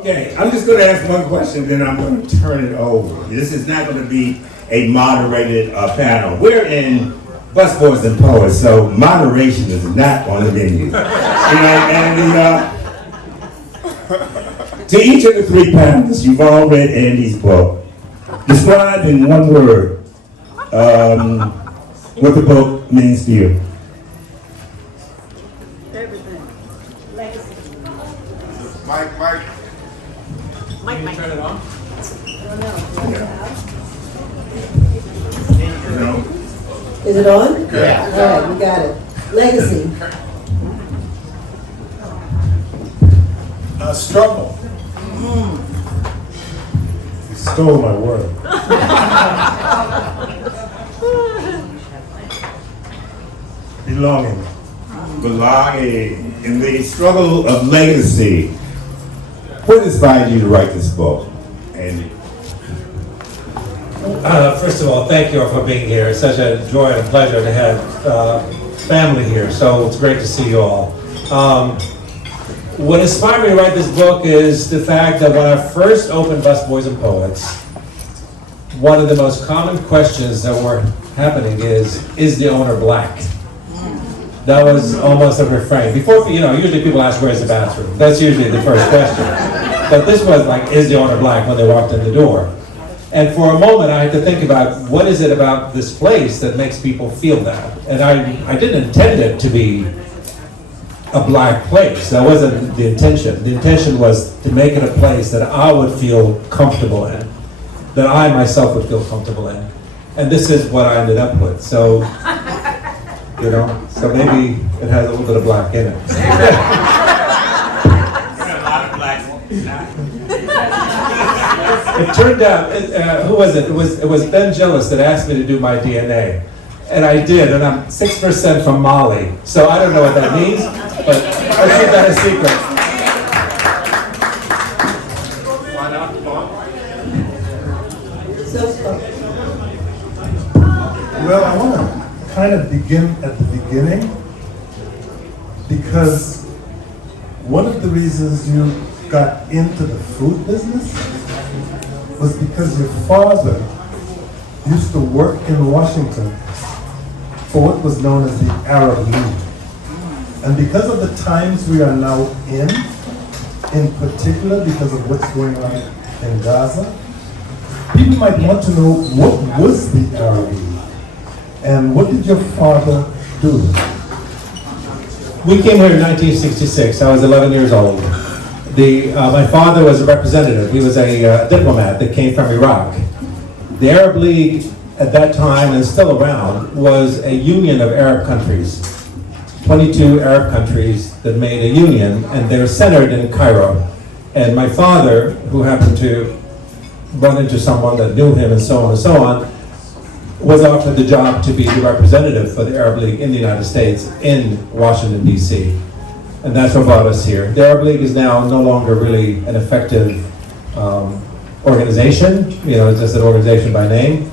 Okay, I'm just going to ask one question, then I'm going to turn it over. This is not going to be a moderated panel. We're in Busboys and Poets, so moderation is not on the menu. To each of the three panelists, you've all read Andy's book. Describe in one word what the book means to you. Everything. Legacy. Mike. Can you turn it on? I don't know. Is it on? Yeah. All right, we got it. Legacy. Struggle. You stole my word. Belonging. Belonging. In the struggle of legacy, what inspired you to write this book, Andy? First of all, thank you all for being here. It's such a joy and a pleasure to have family here, so it's great to see you all. What inspired me to write this book is the fact that when I first opened Busboys and Poets, one of the most common questions that were happening is the owner black? That was almost a refrain. Before, usually people ask, where's the bathroom? That's usually the first question. But this was like, is the owner black when they walked in the door? And for a moment, I had to think about what is it about this place that makes people feel that? And I didn't intend it to be a black place. That wasn't the intention. The intention was to make it a place that I would feel comfortable in, that I myself would feel comfortable in. And this is what I ended up with. So, so maybe it has a little bit of black in it. It turned out, who was it? It was Ben Gillis that asked me to do my DNA. And I did, and I'm 6% from Mali. So I don't know what that means, but let's keep that a secret. Well, I want to kind of begin at the beginning, because one of the reasons you got into the food business was because your father used to work in Washington for what was known as the Arab League. And because of the times we are now in particular because of what's going on in Gaza, people might want to know, what was the Arab League? And what did your father do? We came here in 1966. I was 11 years old. My father was a representative. He was a diplomat that came from Iraq. The Arab League at that time, and still around, was a union of Arab countries. 22 Arab countries that made a union, and they were centered in Cairo. And my father, who happened to run into someone that knew him and so on, was offered the job to be the representative for the Arab League in the United States in Washington, D.C. And that's what brought us here. The Arab League is now no longer really an effective organization. It's just an organization by name,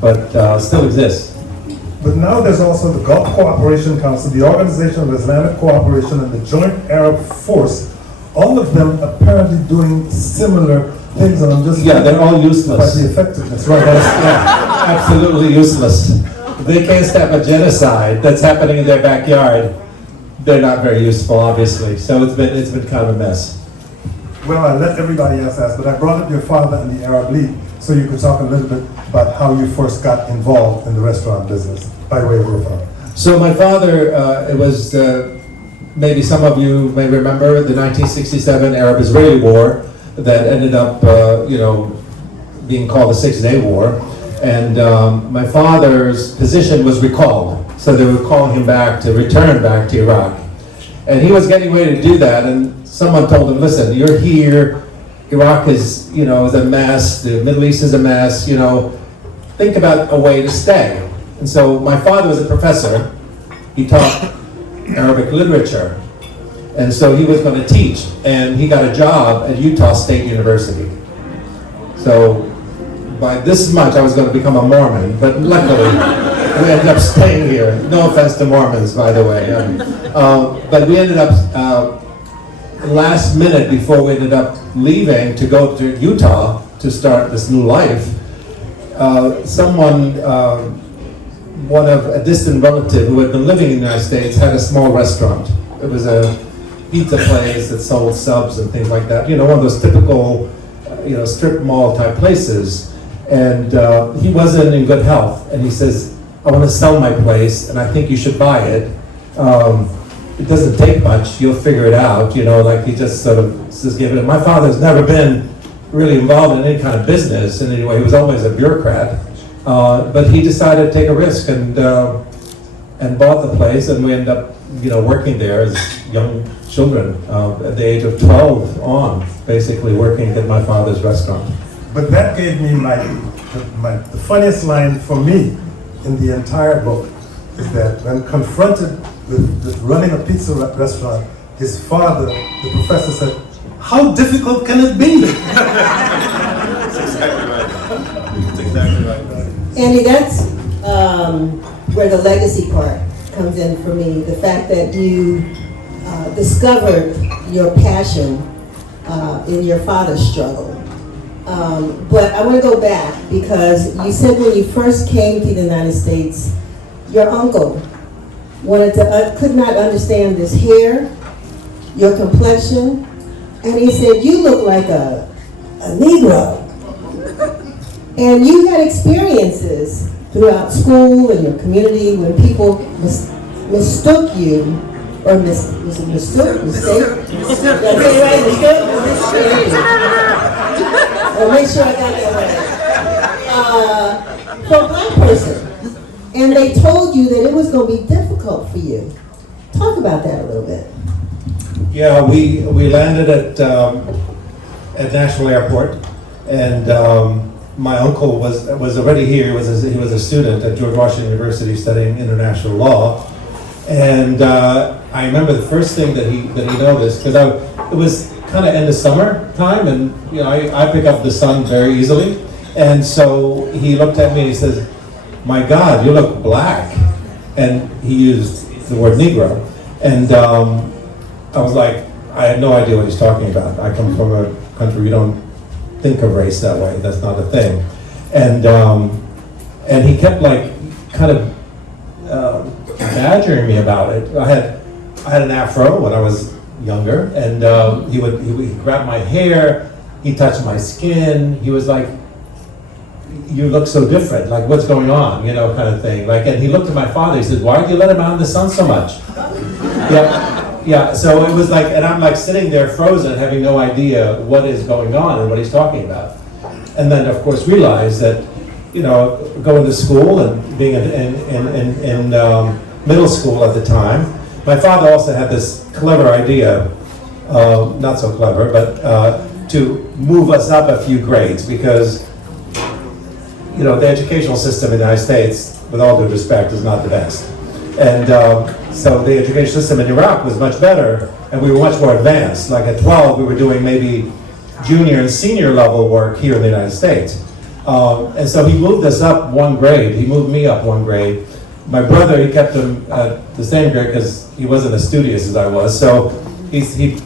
but still exists. But now there's also the Gulf Cooperation Council, the Organization of Islamic Cooperation, and the Joint Arab Force, all of them apparently doing similar things, and I'm just... Yeah, they're all useless. By the effectiveness, right? Yeah, absolutely useless. They can't stop a genocide that's happening in their backyard. They're not very useful, obviously. So it's been kind of a mess. Well, I let everybody else ask, but I brought up your father in the Arab League so you could talk a little bit about how you first got involved in the restaurant business, by way of your father. So my father, it was, maybe some of you may remember, the 1967 Arab-Israeli War that ended up, being called the Six-Day War. And my father's position was recalled. So they would call him back to return back to Iraq. And he was getting ready to do that, and someone told him, listen, you're here, Iraq is, is a mess, the Middle East is a mess, think about a way to stay. And so my father was a professor. He taught Arabic literature. And so he was going to teach, and he got a job at Utah State University. So by this much, I was going to become a Mormon, but luckily, we ended up staying here. No offense to Mormons, by the way. But we ended up last minute before we ended up leaving to go to Utah to start this new life, one of a distant relative who had been living in the United States had a small restaurant. It was a pizza place that sold subs and things like that. You know, one of those typical, strip mall type places. And he wasn't in good health. And he says, I want to sell my place and I think you should buy it. It doesn't take much, you'll figure it out, like he just sort of just gave it. My father's never been really involved in any kind of business in any way. He was always a bureaucrat. But he decided to take a risk and bought the place, and we ended up, working there as young children at the age of 12 on, basically working at my father's restaurant. But that gave me the funniest line for me in the entire book is that when confronted with running a pizza restaurant, his father, the professor, said, "How difficult can it be?" That's exactly right. That's exactly right. Andy, that's where the legacy part comes in for me. The fact that you discovered your passion in your father's struggle. But I want to go back because you said when you first came to the United States, your uncle could not understand this hair, your complexion, and he said, you look like a Negro. And you had experiences throughout school and your community when people mistook you, or mistake? Mistook? Or make sure I got that right. For a black person. And they told you that it was going to be difficult for you. Talk about that a little bit. Yeah, we landed at National Airport, and my uncle was already here. He was a student at George Washington University studying international law, and I remember the first thing that he noticed, because it was kind of end of summer time, and I pick up the sun very easily, and so he looked at me and he says, "My God, you look black," and he used the word Negro, and I was like, I had no idea what he's talking about. I come from a country we don't think of race that way. That's not a thing. And he kept kind of badgering me about it. I had an afro when I was younger, and he would grab my hair, he touched my skin. He was like, "You look so different. Like, what's going on?" Kind of thing. And he looked at my father. He said, "Why do you let him out in the sun so much?" Yeah, so it was and I'm sitting there frozen, having no idea what is going on and what he's talking about. And then, of course, realized that, going to school and being in middle school at the time, my father also had this clever idea, not so clever, but to move us up a few grades because, the educational system in the United States, with all due respect, is not the best. And so the education system in Iraq was much better, and we were much more advanced. At 12, we were doing maybe junior and senior level work here in the United States. And so he moved us up one grade. He moved me up one grade. My brother, he kept him at the same grade because he wasn't as studious as I was. So he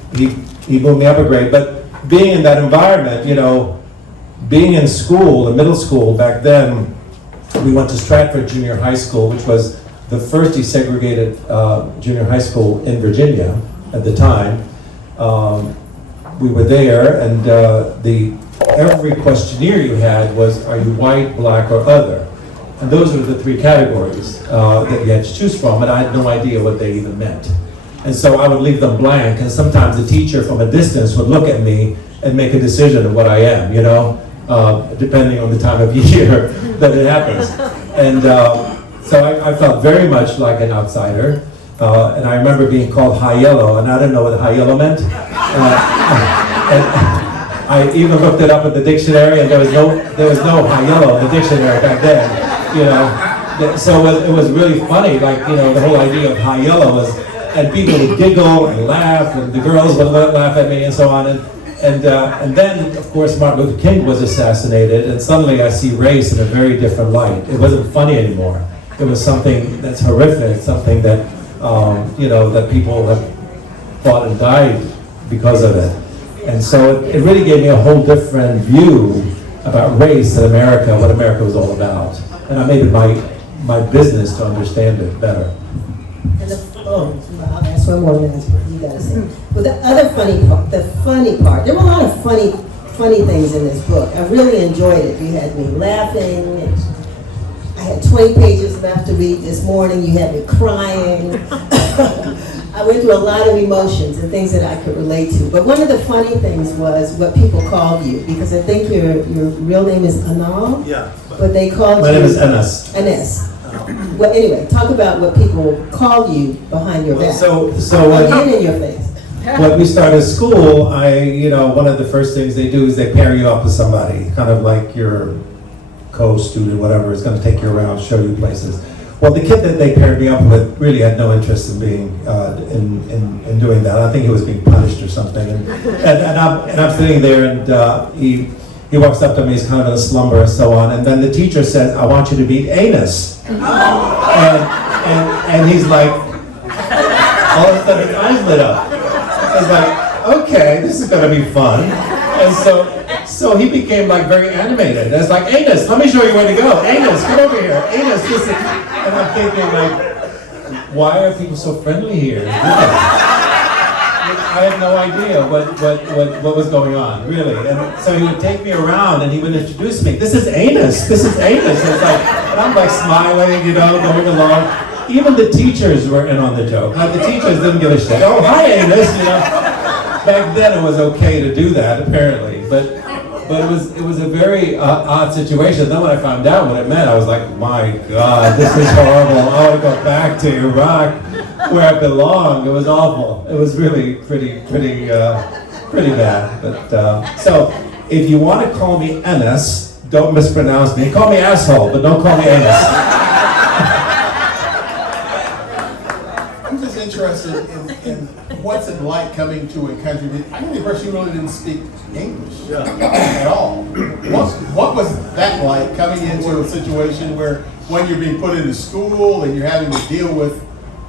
moved me up a grade. But being in that environment, being in school, in middle school back then, we went to Stratford Junior High School, which was the first desegregated junior high school in Virginia at the time. We were there, and every questionnaire you had was, are you white, black, or other? And those were the three categories that you had to choose from, and I had no idea what they even meant. And so I would leave them blank, and sometimes the teacher from a distance would look at me and make a decision of what I am, depending on the time of year that it happens. And so I felt very much like an outsider, and I remember being called high yellow, and I didn't know what high yellow meant. And I even looked it up in the dictionary, and there was no high yellow in the dictionary back then, So it was really funny, the whole idea of high yellow was, and people would giggle and laugh, and the girls would laugh at me, and so on. And then, of course, Martin Luther King was assassinated, and suddenly I see race in a very different light. It wasn't funny anymore. It was something that's horrific, something that, that people have fought and died because of it. And so it really gave me a whole different view about race in America, what America was all about. And I made it my business to understand it better. And I'll ask one more, then you gotta say. Well, the other funny part, there were a lot of funny things in this book. I really enjoyed it. You had me laughing. I had 20 pages left to read this morning. You had me crying. I went through a lot of emotions and things that I could relate to. But one of the funny things was what people called you, because I think your real name is Anal. Yeah. But they called My you. name is Enes. Enes. Well, anyway, talk about what people call you behind your back. So Again in your face. when we started school, one of the first things they do is they pair you up with somebody, kind of like your co-student, whatever, is going to take you around, show you places. Well, the kid that they paired me up with really had no interest in being in doing that. I think he was being punished or something. And I'm sitting there, and he walks up to me. He's kind of in a slumber and so on. And then the teacher says, "I want you to meet Anus." And he's like, all of a sudden his eyes lit up. It's like, okay, this is going to be fun. And so he became like very animated. It's like, Anus, let me show you where to go. Anus, come over here. Anus, listen. And I'm thinking like, why are people so friendly here? I had no idea what was going on, really. And so he would take me around and he would introduce me. This is Anus. This is Anus. And, and I'm like smiling, going along. Even the teachers were in on the joke. Like the teachers didn't give a shit. Oh, hi, Anus. Back then it was okay to do that, apparently. But it was a very odd situation. Then when I found out what it meant, I was like, my God, this is horrible. I want to go back to Iraq, where I belong. It was awful. It was really pretty bad. But so if you want to call me Enes, don't mispronounce me. Call me asshole, but don't call me Enes. I'm just interested in what's it like coming to a country that, I mean, first you really didn't speak English at all. What was that like, coming into a situation where when you're being put into school and you're having to deal with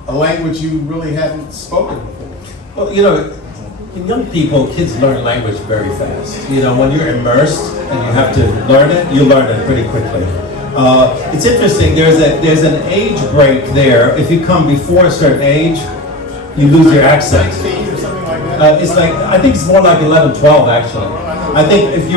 a language you really hadn't spoken before? Well, in young people, kids learn language very fast. When you're immersed and you have to learn it, you learn it pretty quickly. It's interesting, there's an age break there. If you come before a certain age, you lose your accent. 16 or something like that? It's like, I think it's more like 11, 12 actually. I think if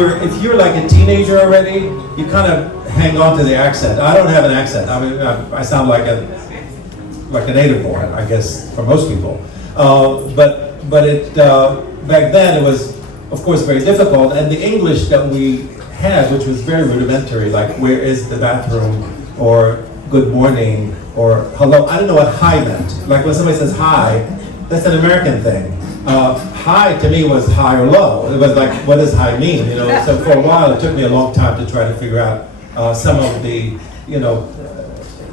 you're like a teenager already, you kind of hang on to the accent. I don't have an accent. I mean, I sound like a native born, I guess, for most people. But it back then it was, of course, very difficult. And the English that we had, which was very rudimentary, like where is the bathroom, or good morning, or hello. I don't know what hi meant. Like when somebody says hi, that's an American thing. Hi to me was high or low. It was like, what does hi mean? So for a while it took me a long time to try to figure out some of the,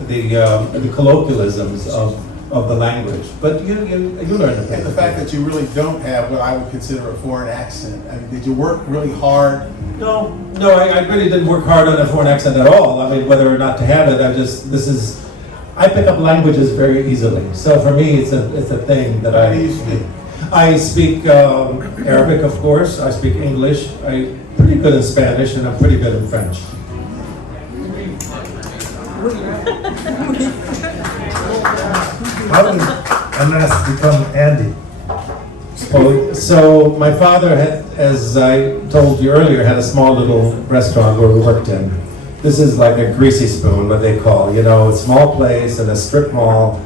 the colloquialisms of the language. But you learn it. And the fact that you really don't have what I would consider a foreign accent. I mean, did you work really hard? No, I really didn't work hard on a foreign accent at all. I mean, whether or not to have it, I pick up languages very easily. So for me, it's a thing that I speak Arabic, of course. I speak English. I'm pretty good in Spanish, and I'm pretty good in French. How did Enes become Andy? So my father had, as I told you earlier, had a small little restaurant where we worked in. This is like a greasy spoon, what they call, a small place in a strip mall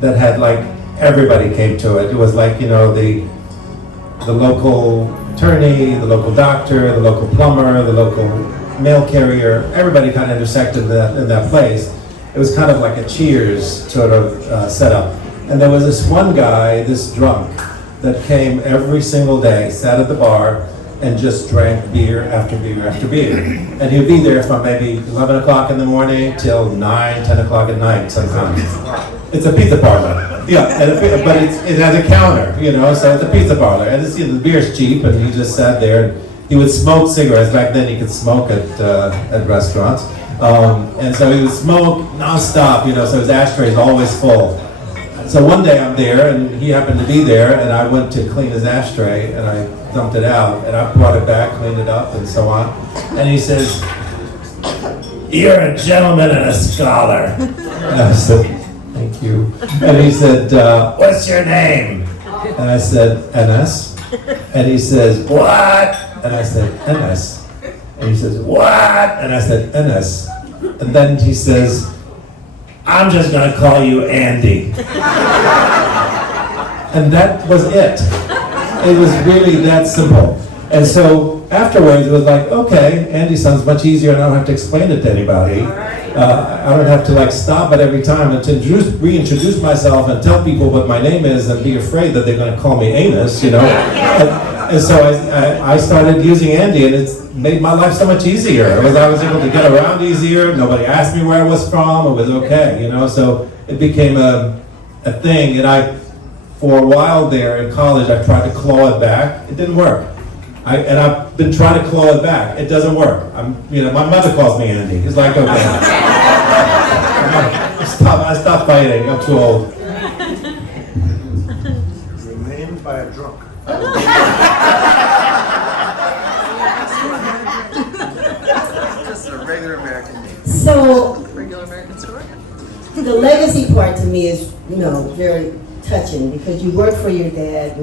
that had like, everybody came to it. It was like, the local attorney, the local doctor, the local plumber, the local mail carrier, everybody kind of intersected in that place. It was kind of like a Cheers sort of setup. And there was this one guy, this drunk, that came every single day, sat at the bar, and just drank beer after beer after beer. And he'd be there from maybe 11 o'clock in the morning till 9, 10 o'clock at night sometimes. It's a pizza parlor. Yeah, but it has a counter, so it's a pizza parlor. And the beer's cheap, and he just sat there. And he would smoke cigarettes. Back then you could smoke at restaurants. And so he would smoke nonstop, so his ashtray is always full. So one day I'm there, and he happened to be there, and I went to clean his ashtray, and I dumped it out, and I brought it back, cleaned it up, and so on. And he says, "You're a gentleman and a scholar." And I said, "Thank you." And he said, "What's your name?" And I said, "NS." And he says, "What?" And I said, "NS." And he says, "What?" And I said, "NS." And then he says, "I'm just gonna call you Andy." And that was it. It was really that simple. And so afterwards, it was like, okay, Andy sounds much easier, and I don't have to explain it to anybody. I don't have to like stop it every time and to reintroduce myself and tell people what my name is and be afraid that they're going to call me Amos, you know. And so I started using Andy, and it's made my life so much easier. I was able to get around easier. Nobody asked me where I was from. It was okay, you know. So it became a thing, and for a while there in college, I tried to claw it back. It didn't work. And I've been trying to claw it back. It doesn't work. My mother calls me Andy. It's like, okay. I stopped fighting. I'm too old. You were named by a drunk. Just a regular American name. So Regular American story. the legacy part to me is, very touching, because you work for your dad,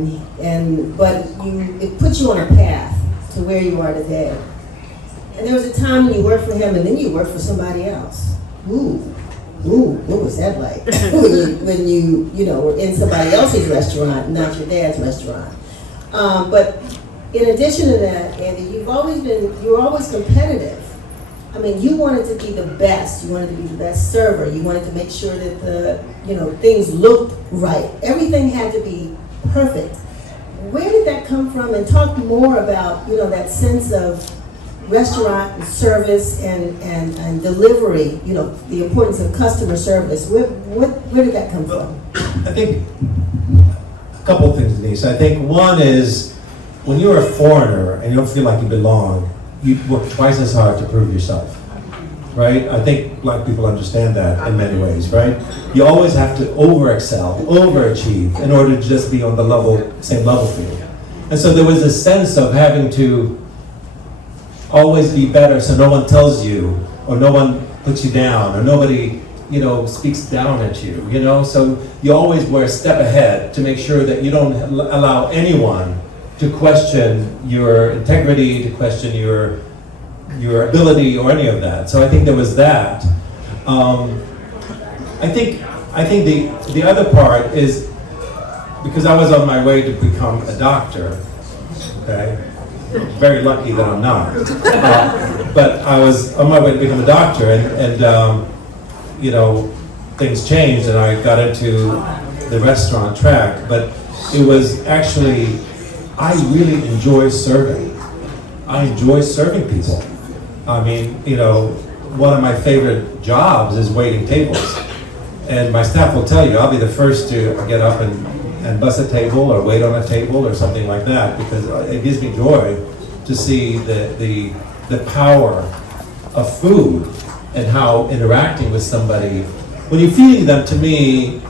but it puts you on a path to where you are today. And there was a time when you worked for him, and then you worked for somebody else. Ooh, what was that like? when you were in somebody else's restaurant, not your dad's restaurant. But in addition to that, Andy, you were always competitive. I mean, you wanted to be the best. You wanted to be the best server. You wanted to make sure that things looked right. Everything had to be perfect. Where did that come from? And talk more about, that sense of restaurant and service and delivery, the importance of customer service. Where did that come from? I think a couple of things, Denise. I think one is when you're a foreigner and you don't feel like you belong, you work twice as hard to prove yourself, right? I think black people understand that in many ways, right? You always have to over-excel, overachieve in order to just be on the same level field. And so there was a sense of having to always be better so no one tells you, or no one puts you down, or nobody, speaks down at you, So you always were a step ahead to make sure that you don't allow anyone to question your integrity, to question your ability, or any of that. So I think there was that. I think the other part is because I was on my way to become a doctor. Okay, very lucky that I'm not. But I was on my way to become a doctor, and things changed, and I got into the restaurant track. But it was actually, I really enjoy serving. I enjoy serving people. I mean, one of my favorite jobs is waiting tables. And my staff will tell you, I'll be the first to get up and bus a table or wait on a table or something like that, because it gives me joy to see the power of food and how interacting with somebody, when you're feeding them, to me,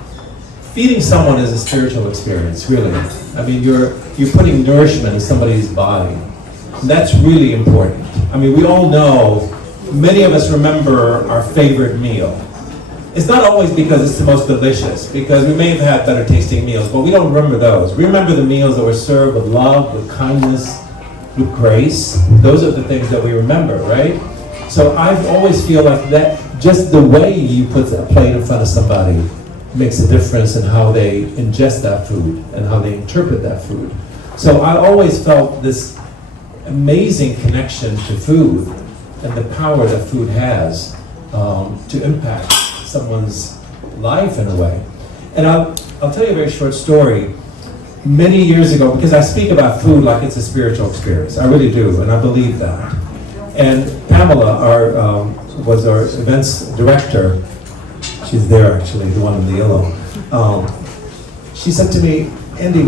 feeding someone is a spiritual experience, really. I mean, you're putting nourishment in somebody's body. And that's really important. I mean, we all know, many of us remember our favorite meal. It's not always because it's the most delicious, because we may have had better tasting meals, but we don't remember those. We remember the meals that were served with love, with kindness, with grace. Those are the things that we remember, right? So I always feel like that, just the way you put a plate in front of somebody makes a difference in how they ingest that food and how they interpret that food. So I always felt this amazing connection to food and the power that food has to impact someone's life in a way. And I'll tell you a very short story. Many years ago, because I speak about food like it's a spiritual experience, I really do, and I believe that. And Pamela, was our events director. She's there actually, the one in the yellow. She said to me, Andy,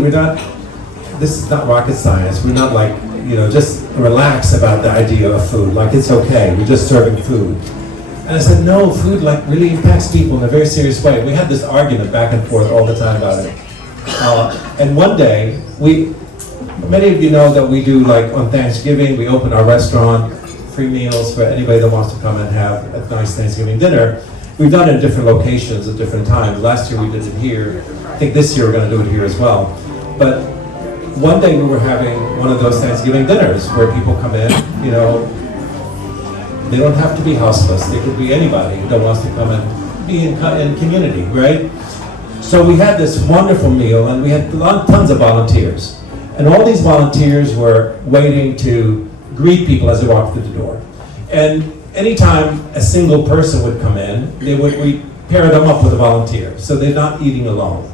this is not rocket science. We're not like, just relax about the idea of food. Like, it's okay, we're just serving food. And I said, no, food like really impacts people in a very serious way. We had this argument back and forth all the time about it. And one day, many of you know that we do like on Thanksgiving, we open our restaurant, free meals for anybody that wants to come and have a nice Thanksgiving dinner. We've done it in different locations at different times. Last year we did it here. I think this year we're going to do it here as well. But one day we were having one of those Thanksgiving dinners where people come in, you know, they don't have to be houseless. They could be anybody that wants to come and be in community, right? So we had this wonderful meal, and we had tons of volunteers. And all these volunteers were waiting to greet people as they walked through the door. And anytime a single person would come in, we pair them up with a volunteer, so they're not eating alone.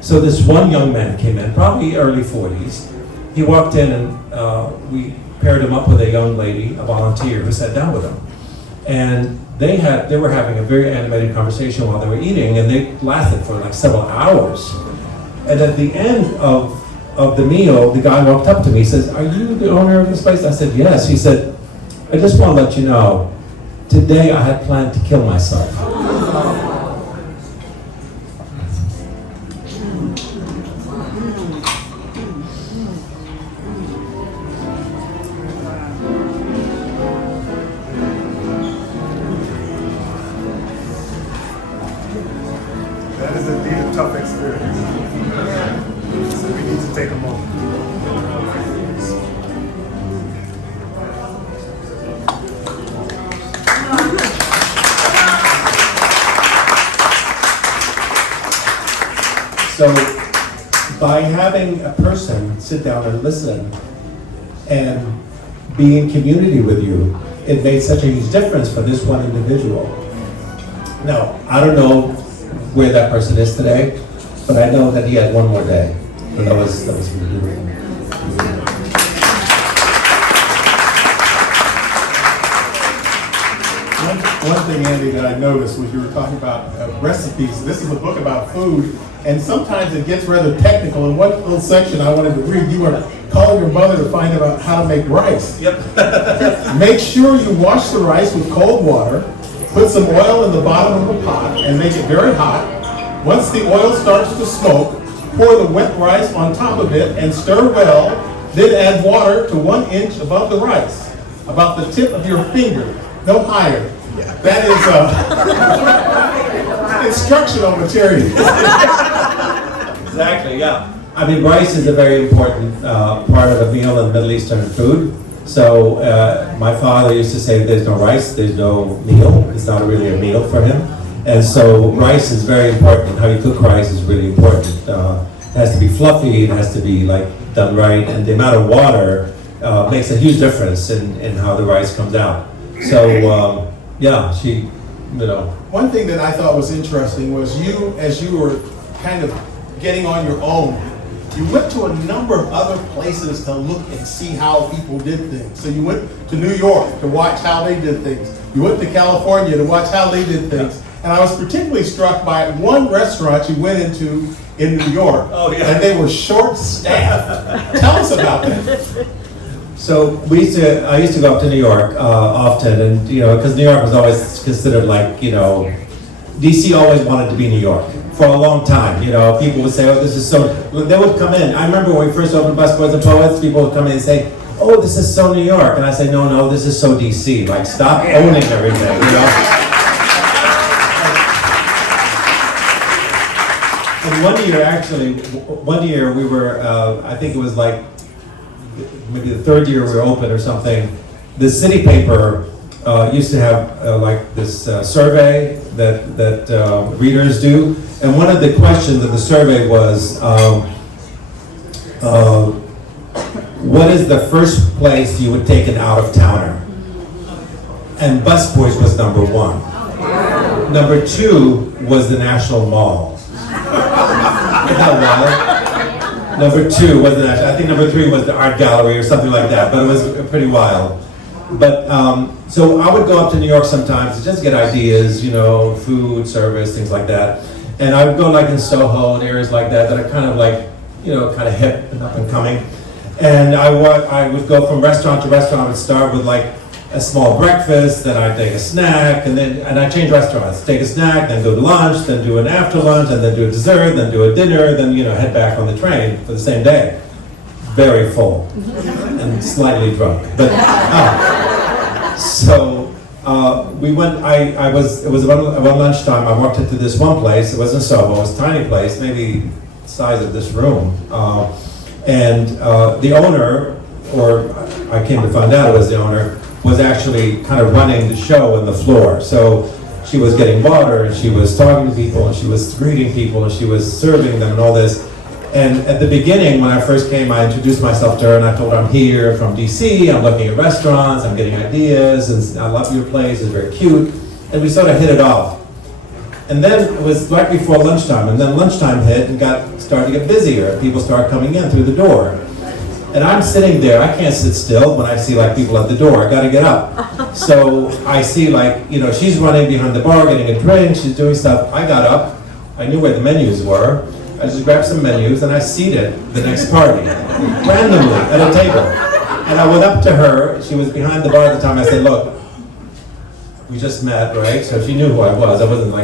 So this one young man came in, probably early 40s. He walked in and we paired him up with a young lady, a volunteer, who sat down with him. And they were having a very animated conversation while they were eating, and they lasted for like several hours. And at the end of the meal, the guy walked up to me. He says, "Are you the owner of this place?" I said, "Yes." He said, "I just want to let you know, today I had planned to kill myself." That is indeed a tough experience. So we need to take a moment. So by having a person sit down and listen and be in community with you, it made such a huge difference for this one individual. Now, I don't know where that person is today, but I know that he had one more day. And that was really beautiful. One thing, Andy, that I noticed was you were talking about recipes. This is a book about food, and sometimes it gets rather technical. In one little section I wanted to read, you were calling your mother to find out how to make rice. Yep. Make sure you wash the rice with cold water, put some oil in the bottom of the pot, and make it very hot. Once the oil starts to smoke, pour the wet rice on top of it and stir well, then add water to 1 inch above the rice, about the tip of your finger, no higher. That is instructional material. Exactly, yeah. I mean, rice is a very important part of a meal in Middle Eastern food. So my father used to say, there's no rice, there's no meal. It's not really a meal for him. And so rice is very important. How you cook rice is really important. It has to be fluffy, it has to be like done right, and the amount of water makes a huge difference in how the rice comes out. So yeah, she, you know. One thing that I thought was interesting was you, as you were kind of getting on your own, you went to a number of other places to look and see how people did things. So you went to New York to watch how they did things. You went to California to watch how they did things. And I was particularly struck by one restaurant you went into in New York. Oh, yeah. And they were short-staffed. Tell us about that. So I used to go up to New York often, and you know, because New York was always considered like, you know, DC always wanted to be New York for a long time. You know, people would say, "Oh, this is so." They would come in. I remember when we first opened Busboys and Poets, people would come in and say, "Oh, this is so New York," and I say, "No, this is so DC. Like, stop owning everything." You know. And one year we were, I think it was like, maybe the third year we were open or something, the city paper used to have like this survey that readers do. And one of the questions of the survey was, what is the first place you would take an out-of-towner? And Busboys was number 1. Number 2 was the National Mall. Isn't that wild? Number 2 was the National, I think number 3 was the Art Gallery or something like that, but it was pretty wild. But, so I would go up to New York sometimes to just get ideas, you know, food, service, things like that. And I would go like in Soho and areas like that that are kind of like, you know, kind of hip and up and coming. And I would go from restaurant to restaurant. I would start with like a small breakfast, then I'd take a snack, and I change restaurants. Take a snack, then go to lunch, then do an after lunch, and then do a dessert, then do a dinner, then head back on the train for the same day. Very full and slightly drunk. But so we went. It was about lunchtime. I walked into this one place. It wasn't Soho. It was a tiny place, maybe the size of this room. And the owner, or I came to find out it was the owner, was actually kind of running the show on the floor. So she was getting water, and she was talking to people, and she was greeting people, and she was serving them and all this. And at the beginning, when I first came, I introduced myself to her, and I told her I'm here from DC, I'm looking at restaurants, I'm getting ideas, and I love your place, it's very cute. And we sort of hit it off. And then it was right before lunchtime, and then lunchtime hit and started to get busier. People started coming in through the door. And I'm sitting there, I can't sit still when I see people at the door, I gotta get up. So I see she's running behind the bar, getting a drink, she's doing stuff. I got up, I knew where the menus were. I just grabbed some menus and I seated the next party, randomly at a table. And I went up to her, she was behind the bar at the time, I said, look, we just met, right? So she knew who I was, I wasn't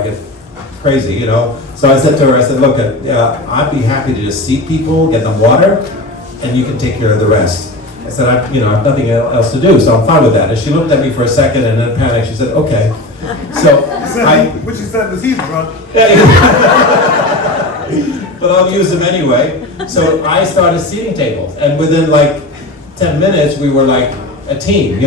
crazy, So I said to her, I said, look, I'd be happy to just seat people, get them water, and you can take care of the rest. I said, I have nothing else to do, so I'm fine with that. And she looked at me for a second and then panicked, she said, okay. So what you said was he's drunk. But I'll use them anyway. So I started seating tables, and within 10 minutes, we were a team,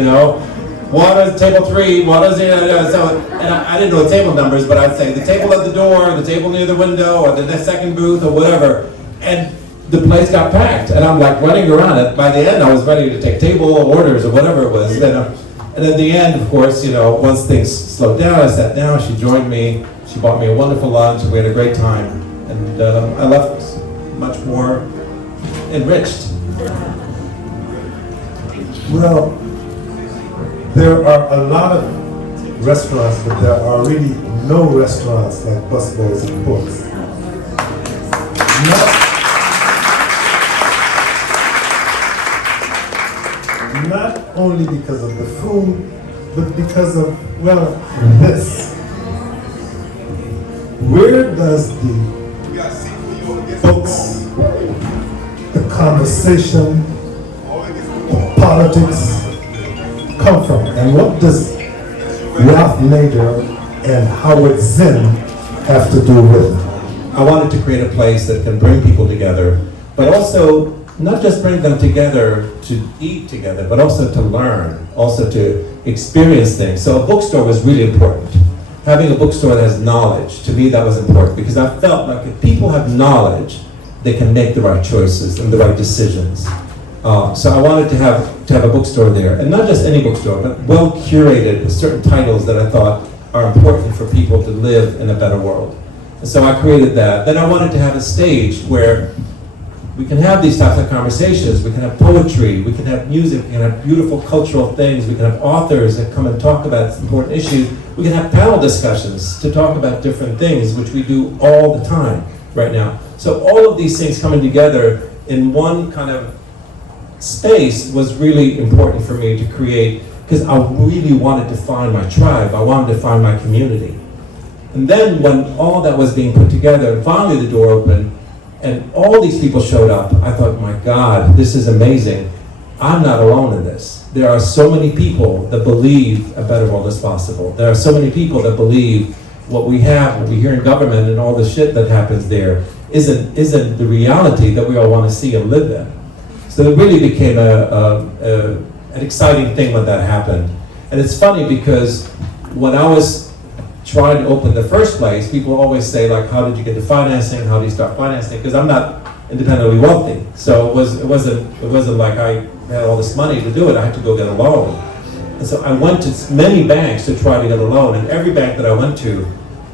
Water's table 3, water's so, and I didn't know the table numbers, but I'd say the table at the door, the table near the window, or the second booth, or whatever. And the place got packed, and I'm running around it. By the end, I was ready to take table orders or whatever it was. And at the end, of course, once things slowed down, I sat down, she joined me, she bought me a wonderful lunch, and we had a great time. And I left much more enriched. Well, there are a lot of restaurants, but there are really no restaurants like Busboys and Poets. Not only because of the food, but because of, this. Where does the books, the conversation, the politics come from? And what does Ralph Nader and Howard Zinn have to do with it? I wanted to create a place that can bring people together, but also not just bring them together to eat together, but also to learn, also to experience things. So a bookstore was really important. Having a bookstore that has knowledge, to me that was important, because I felt like if people have knowledge, they can make the right choices and the right decisions. So I wanted to have a bookstore there, and not just any bookstore, but well curated with certain titles that I thought are important for people to live in a better world. And so I created that. Then I wanted to have a stage where we can have these types of conversations. We can have poetry, we can have music, we can have beautiful cultural things, we can have authors that come and talk about important issues. We can have panel discussions to talk about different things, which we do all the time right now. So all of these things coming together in one kind of space was really important for me to create, because I really wanted to find my tribe, I wanted to find my community. And then when all that was being put together, and finally the door opened, and all these people showed up, I thought, my God, this is amazing. I'm not alone in this. There are so many people that believe a better world is possible. There are so many people that believe what we have, what we hear in government and all the shit that happens there isn't the reality that we all want to see and live in. So it really became an exciting thing when that happened. And it's funny because when I was trying to open the first place, people always say, how did you get the financing? How do you start financing? Because I'm not independently wealthy. So it wasn't like I had all this money to do it. I had to go get a loan. And so I went to many banks to try to get a loan, and every bank that I went to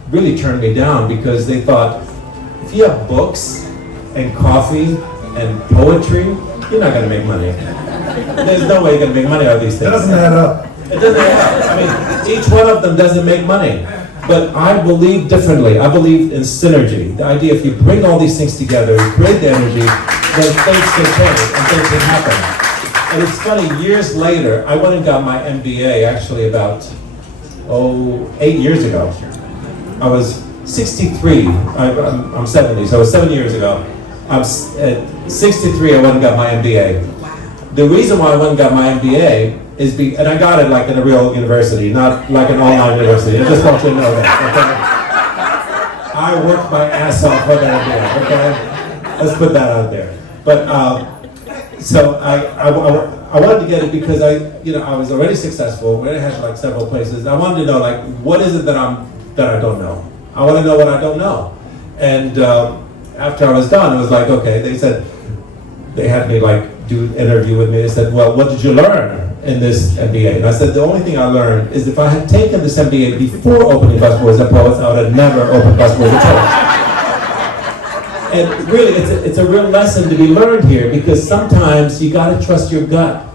really turned me down because they thought, if you have books and coffee and poetry, you're not going to make money. There's no way you're going to make money out of these things. It doesn't add up. It doesn't add up. I mean, each one of them doesn't make money. But I believe differently. I believe in synergy. The idea, if you bring all these things together, you create the energy, then things can change and things can happen. And it's funny, years later, I went and got my MBA actually about, 8 years ago. I was 63, I'm 70, so it was 7 years ago. At 63, I went and got my MBA. The reason why I went and got my MBA is and I got it like in a real university, not like an online university. I just want you to know that, okay? I worked my ass off for that MBA, okay? Let's put that out there. But, so I wanted to get it because I was already successful. We had like several places. I wanted to know like, what is it that I don't know? I want to know what I don't know. And after I was done, it was like, okay, they had me like do an interview with me. They said, well, what did you learn in this MBA? And I said, the only thing I learned is if I had taken this MBA before opening Busboys and Poets, I would have never opened Busboys and Poets. And really, it's a real lesson to be learned here because sometimes you got to trust your gut.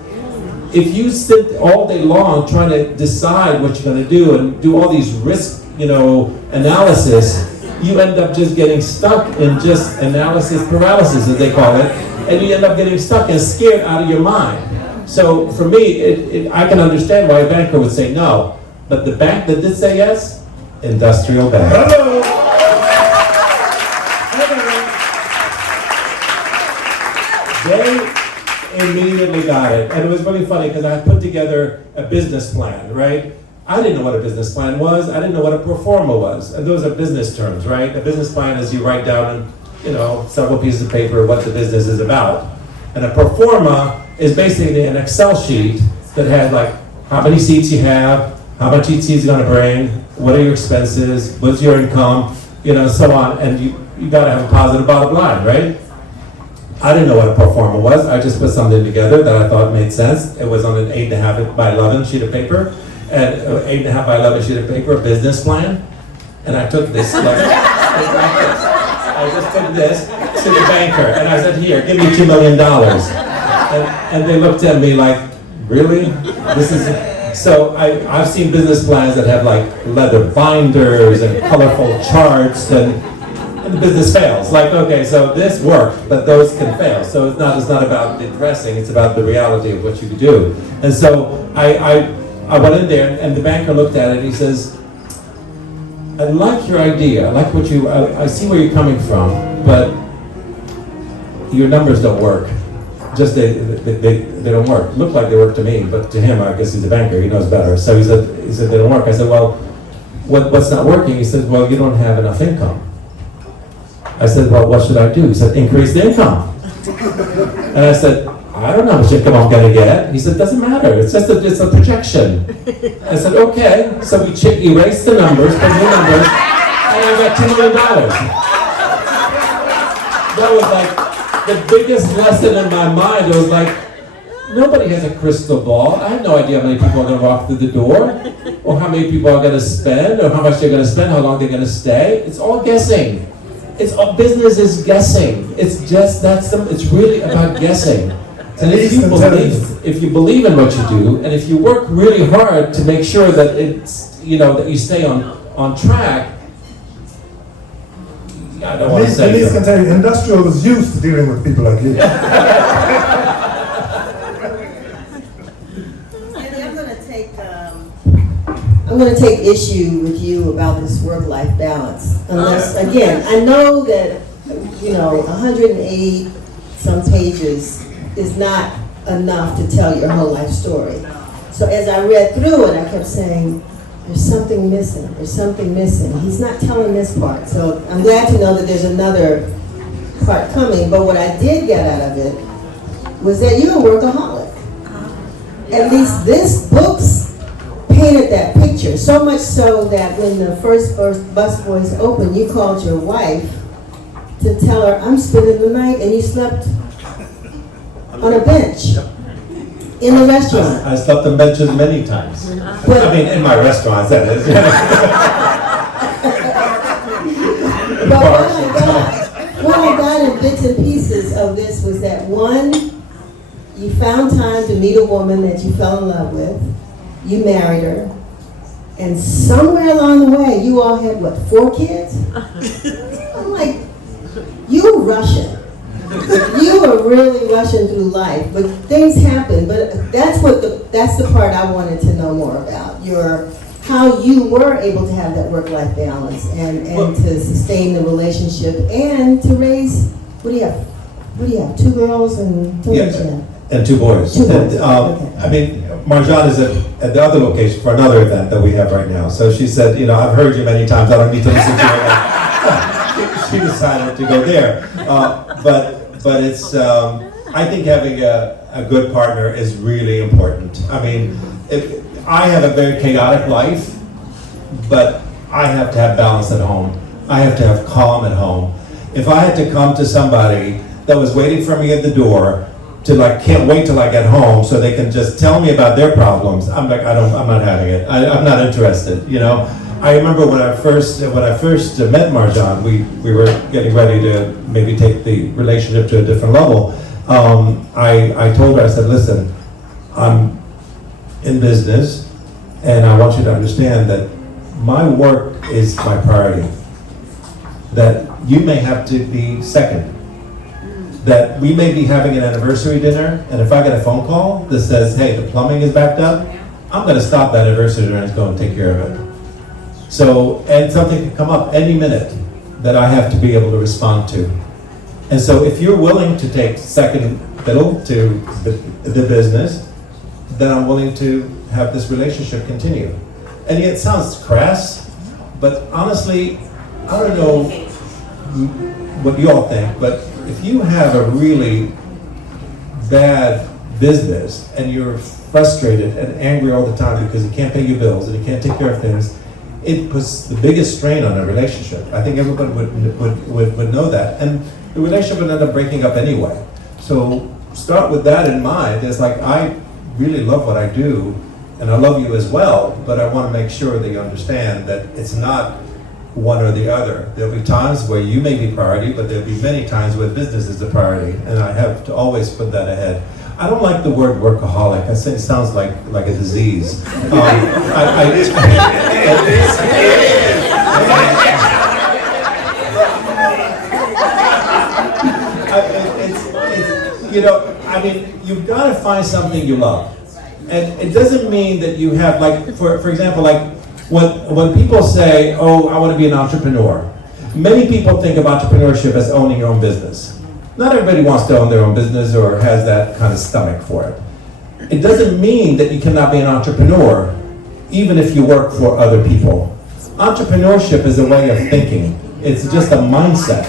If you sit all day long trying to decide what you're going to do and do all these risk, analysis, you end up just getting stuck in just analysis paralysis, as they call it, and you end up getting stuck and scared out of your mind. So for me, I can understand why a banker would say no, but the bank that did say yes, Industrial Bank. Hello. They immediately got it. And it was really funny because I put together a business plan, right? I didn't know what a business plan was. I didn't know what a pro forma was. And those are business terms, right? A business plan is you write down in, several pieces of paper what the business is about. And a pro forma is basically an Excel sheet that has like how many seats you have, how much each seat's gonna bring, what are your expenses, what's your income, so on. And you gotta have a positive bottom line, right? I didn't know what a pro forma was. I just put something together that I thought made sense. It was on an 8.5 by 11 sheet of paper, and 8.5 by 11 sheet of paper, a business plan. And I took this, like this. I just took this to the banker, and I said, "Here, give me $2 million." And they looked at me like, "Really? This is?" So I've seen business plans that have like leather binders and colorful charts and the business fails. Like, okay, so this worked, but those can fail. So it's not about the dressing, it's about the reality of what you could do. And so I went in there, and the banker looked at it, and he says, I like your idea, I like what I see where you're coming from, but your numbers don't work. Just they don't work. Look like they work to me, but to him, I guess he's a banker, he knows better. So he said they don't work. I said, well, what's not working? He said, well, you don't have enough income. I said, well, what should I do? He said, increase the income. And I said, I don't know how much income I'm going to get. He said, doesn't matter. It's just it's a projection. I said, okay. So we erased the numbers, put new numbers, and I got $2 million. That was like the biggest lesson in my mind. It was like, nobody has a crystal ball. I have no idea how many people are going to walk through the door, or how many people are going to spend, or how much they're going to spend, how long they're going to stay. It's all guessing. Business is guessing. It's just it's really about guessing. And if you believe in what you do, and if you work really hard to make sure that it's that you stay on track, I don't want to say. Denise can tell you, industrial is used to dealing with people like you. I'm going to take issue with you about this work-life balance. Unless, again, I know that 180 some pages is not enough to tell your whole life story. So as I read through it, I kept saying, there's something missing, there's something missing. He's not telling this part. So I'm glad to know that there's another part coming, but what I did get out of it was that you're a workaholic. At least this book's painted that picture, so much so that when the first Busboys opened, you called your wife to tell her, I'm spending the night, and you slept on a bench in the restaurant. I slept on benches many times. But, I mean, in my restaurants, that is. But what I got in bits and pieces of this was that one, you found time to meet a woman that you fell in love with, you married her, and somewhere along the way, you all had, 4 kids? I'm like, you were Russian. You were really rushing through life, but things happen. But that's the part I wanted to know more about. How you were able to have that work-life balance and to sustain the relationship and to raise. What do you have? 2 girls and 2 Yes, boys? and 2 boys. 2 boys. And, Okay. I mean, Marjan is at the other location for another event that we have right now. So she said, I've heard you many times, I don't need to listen to you again. She decided to go there. But it's, I think having a good partner is really important. I mean, I have a very chaotic life, but I have to have balance at home. I have to have calm at home. If I had to come to somebody that was waiting for me at the door to can't wait till I get home so they can just tell me about their problems, I'm like, I'm not having it. I'm not interested, I remember when I first met Marjan, we were getting ready to maybe take the relationship to a different level. I told her, I said, listen, I'm in business, and I want you to understand that my work is my priority. That you may have to be second. That we may be having an anniversary dinner, and if I get a phone call that says, hey, the plumbing is backed up, I'm gonna stop that anniversary dinner and go and take care of it. So, and something can come up any minute that I have to be able to respond to. And so if you're willing to take second fiddle to the business, then I'm willing to have this relationship continue. And it sounds crass, but honestly, I don't know what you all think, but if you have a really bad business and you're frustrated and angry all the time because you can't pay your bills and you can't take care of things, it puts the biggest strain on a relationship. I think everybody would know that. And the relationship would end up breaking up anyway. So start with that in mind. It's like, I really love what I do, and I love you as well, but I want to make sure that you understand that it's not one or the other. There'll be times where you may be priority, but there'll be many times where business is the priority, and I have to always put that ahead. I don't like the word workaholic. I say it sounds like a disease. You've got to find something you love. And it doesn't mean that you have, for example, when people say, oh, I want to be an entrepreneur, many people think of entrepreneurship as owning your own business. Not everybody wants to own their own business or has that kind of stomach for it. It doesn't mean that you cannot be an entrepreneur, even if you work for other people. Entrepreneurship is a way of thinking. It's just a mindset.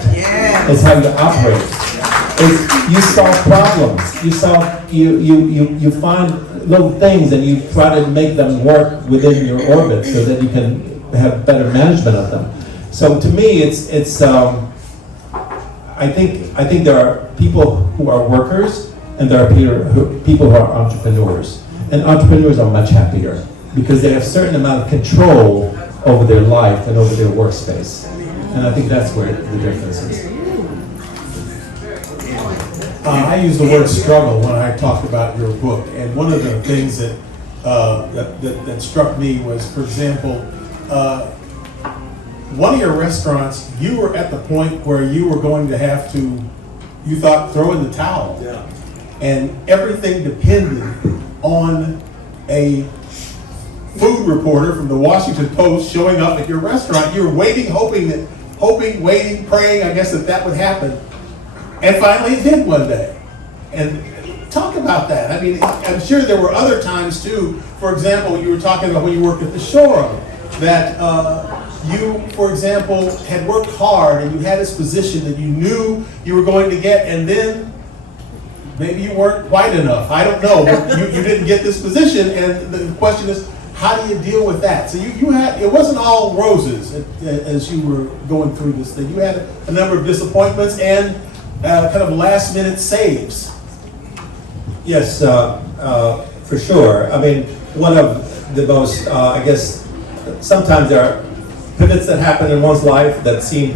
It's how you operate. You solve problems. You find little things and you try to make them work within your orbit so that you can have better management of them. So to me, I think there are people who are workers and there are people who are entrepreneurs. And entrepreneurs are much happier because they have a certain amount of control over their life and over their workspace. And I think that's where the difference is. I use the word struggle when I talked about your book, and one of the things that struck me was, for example, one of your restaurants, you were at the point where you were going to have to, you thought, throw in the towel. Yeah. And everything depended on a food reporter from the Washington Post showing up at your restaurant. You were waiting, waiting, praying, I guess, that would happen. And finally it did one day. And talk about that. I mean, I'm sure there were other times too. For example, you were talking about when you worked at the showroom, that you, for example, had worked hard and you had this position that you knew you were going to get, and then maybe you weren't quite enough. I don't know, but you didn't get this position, and the question is, how do you deal with that? So you had, it wasn't all roses as you were going through this thing. You had a number of disappointments and kind of last minute saves. Yes, for sure. I mean, one of the most, I guess, sometimes there are pivots that happen in one's life that seem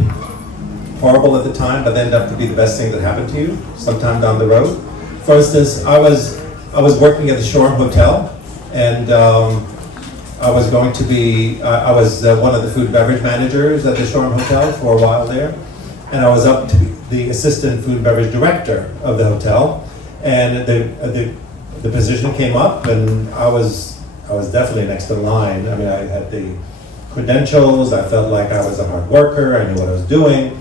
horrible at the time, but end up to be the best thing that happened to you sometime down the road. For instance, I was working at the Shoreham Hotel, and I was going to be, I was one of the food and beverage managers at the Shoreham Hotel for a while there, and I was up to the assistant food and beverage director of the hotel, and the position came up, and I was definitely next in line. I mean, I had the credentials. I felt like I was a hard worker. I knew what I was doing,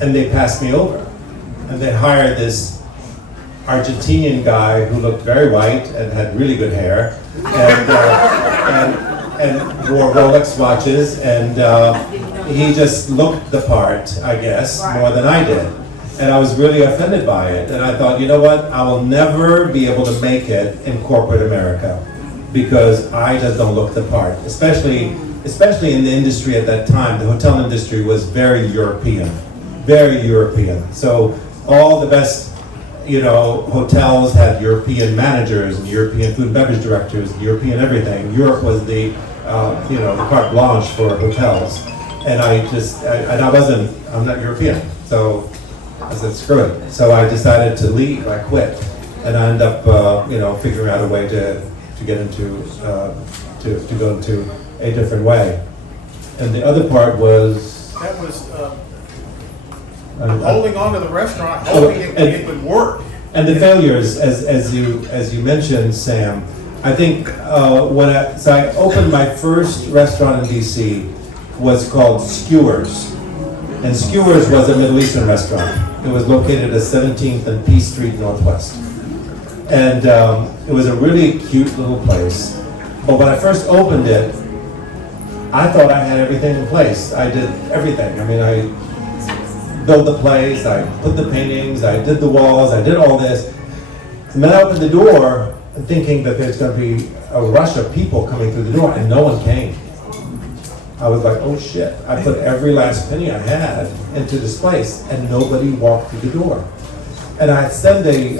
and they passed me over, and they hired this Argentinian guy who looked very white and had really good hair, and wore Rolex watches, and he just looked the part, I guess, more than I did. And I was really offended by it. And I thought, you know what, I will never be able to make it in corporate America because I just don't look the part. Especially in the industry at that time, the hotel industry was very European, very European. So all the best, hotels had European managers and European food and beverage directors, and European everything. Europe was the, the carte blanche for hotels. And I'm not European. So I said, screw it. So I decided to leave, I quit. And I ended up, figuring out a way to get into, to go into a different way. And the other part was... That was holding on to the restaurant, hoping it would work. And the failures, as you mentioned, Sam, I think so I opened my first restaurant in DC, was called Skewers. And Skewers was a Middle Eastern restaurant. It was located at 17th and P Street Northwest. And it was a really cute little place. But when I first opened it, I thought I had everything in place. I did everything. I mean, I built the place, I put the paintings, I did the walls, I did all this. And then I opened the door thinking that there's going to be a rush of people coming through the door, and no one came. I was like, oh shit, I put every last penny I had into this place, and nobody walked through the door. And I sent a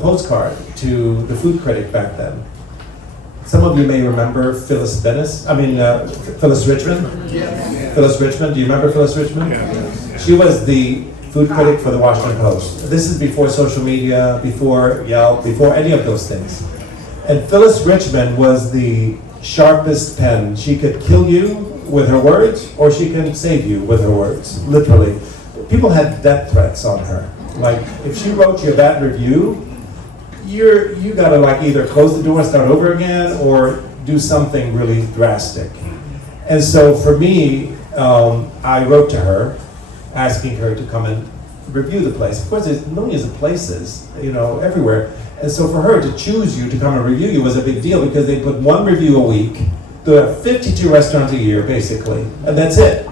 postcard to the food critic back then. Some of you may remember Phyllis Richmond. Yeah. Phyllis Richmond, do you remember Phyllis Richmond? Yeah. She was the food critic for the Washington Post. This is before social media, before Yelp, before any of those things. And Phyllis Richmond was the sharpest pen. She could kill you with her words, or she can save you with her words, literally. People had death threats on her. Like, if she wrote you a bad review, you gotta like either close the door and start over again, or do something really drastic. And so for me, I wrote to her, asking her to come and review the place. Of course, there's millions of places, everywhere. And so for her to choose you to come and review you was a big deal, because they put one review a week. There are 52 restaurants a year, basically, and that's it.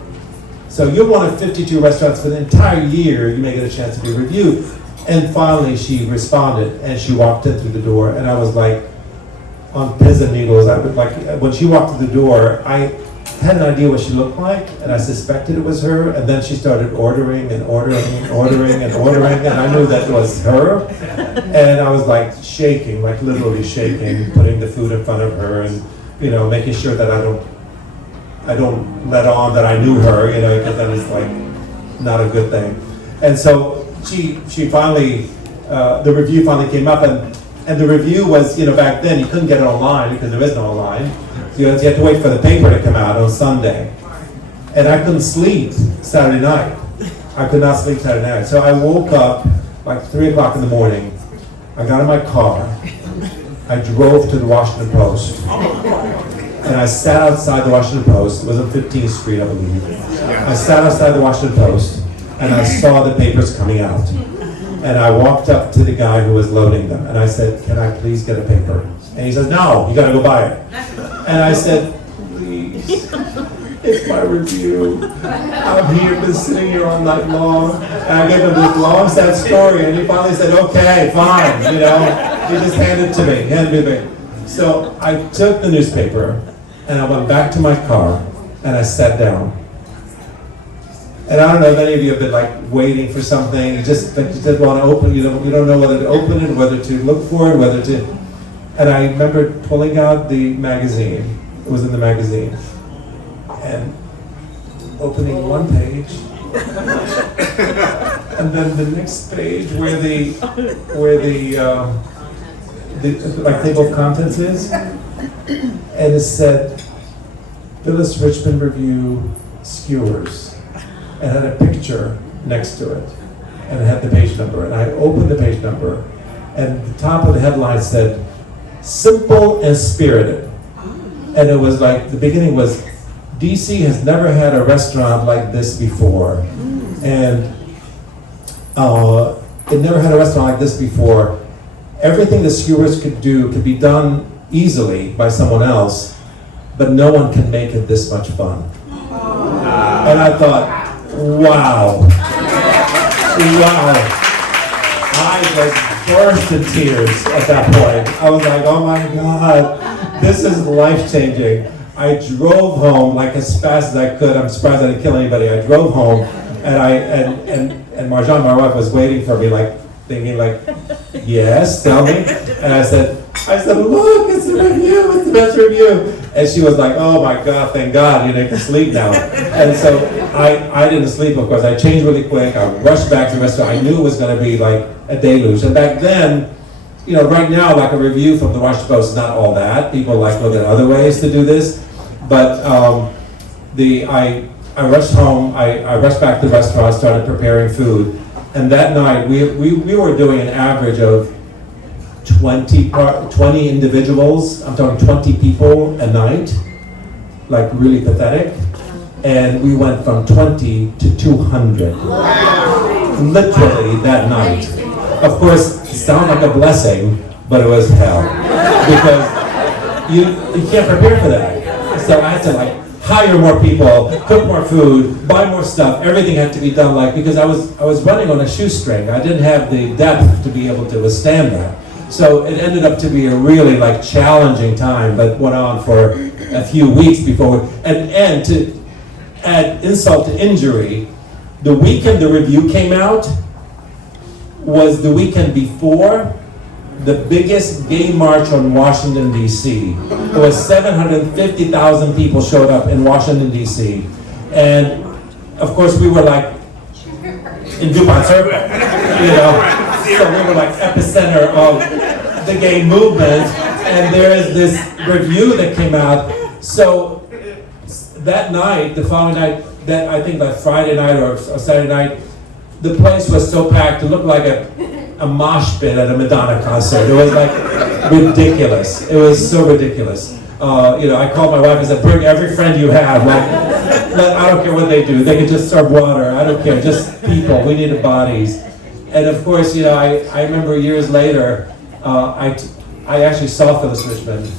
So you're one of 52 restaurants for the entire year, you may get a chance to be reviewed. And finally, she responded, and she walked in through the door, and I was like, on pins and needles. I would like, when she walked through the door, I had an idea what she looked like, and I suspected it was her, and then she started ordering, and I knew that was her. And I was like shaking, like literally shaking, putting the food in front of her, and making sure that I don't let on that I knew her, because that is like not a good thing. And so she finally, the review finally came up, and the review was, back then you couldn't get it online because there is no online. So you had to wait for the paper to come out on Sunday. And I couldn't sleep Saturday night. I could not sleep Saturday night. So I woke up like 3 o'clock in the morning. I got in my car. I drove to the Washington Post. And I sat outside the Washington Post. It was on 15th Street, I believe. I sat outside the Washington Post, and I saw the papers coming out. And I walked up to the guy who was loading them, and I said, can I please get a paper? And he said, no, you gotta go buy it. And I said, please, it's my review. I'm here, been sitting here all night long. And I gave him this long, sad story, and he finally said, okay, fine, He just handed it to me, So I took the newspaper, and I went back to my car, and I sat down. And I don't know if any of you have been like waiting for something, you just didn't want to open, you don't know whether to open it, whether to look for it, and I remember pulling out the magazine, it was in the magazine, and opening one page, and then the next page where the like table of contents is, and it said, Phyllis Richmond Review Skewers, and had a picture next to it. and it had the page number. And I opened the page number, and the top of the headline said, "Simple and Spirited." And it was like, the beginning was, DC has never had a restaurant like this before. And it never had a restaurant like this before. Everything the skewers could do could be done easily by someone else, but no one can make it this much fun. And I thought, wow. Wow. I was burst in tears at that point. I was like, oh my God, this is life-changing. I drove home like as fast as I could. I'm surprised I didn't kill anybody. I drove home, and Marjan, my wife, was waiting for me, like thinking, like, yes, tell me. And I said, look, it's the review. It's the best review. And she was like, oh my God, thank God, you can sleep now. And so I didn't sleep, of course. I changed really quick. I rushed back to the restaurant. I knew it was going to be like a deluge. And back then, right now, like a review from the Washington Post is not all that. People like look at other ways to do this. But I rushed home. I rushed back to the restaurant, started preparing food. And that night, we were doing an average of 20 individuals. I'm talking 20 people a night, like really pathetic. And we went from 20 to 200, literally that night. Of course, it sounded like a blessing, but it was hell, because you can't prepare for that. So I had to hire more people, cook more food, buy more stuff. Everything had to be done because I was running on a shoestring. I didn't have the depth to be able to withstand that. So it ended up to be a really challenging time, but went on for a few weeks before. And to add insult to injury, the weekend the review came out was the weekend before the biggest gay march on Washington, D.C. It was 750,000 people showed up in Washington, D.C. And of course we were in DuPont Circle, So we were epicenter of the gay movement. And there is this review that came out. So that night, the following night, that I think Friday night or Saturday night, the place was so packed, it looked like a mosh pit at a Madonna concert. It was ridiculous. It was so ridiculous. I called my wife and said, bring every friend you have. I don't care what they do. They can just serve water. I don't care. Just people. We needed bodies. And of course, I remember years later, I actually saw Phyllis Richmond,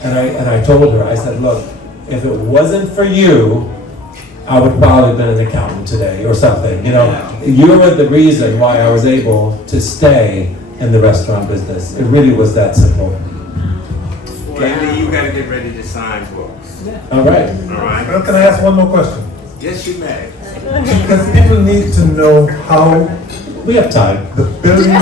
and I told her, I said, look, if it wasn't for you, I would probably have been an accountant today or something. You were the reason why I was able to stay in the restaurant business. It really was that simple. Andy, you gotta get ready to sign books. All right. All right. Well, can I ask one more question? Yes, you may. Because people need to know how We have time. the building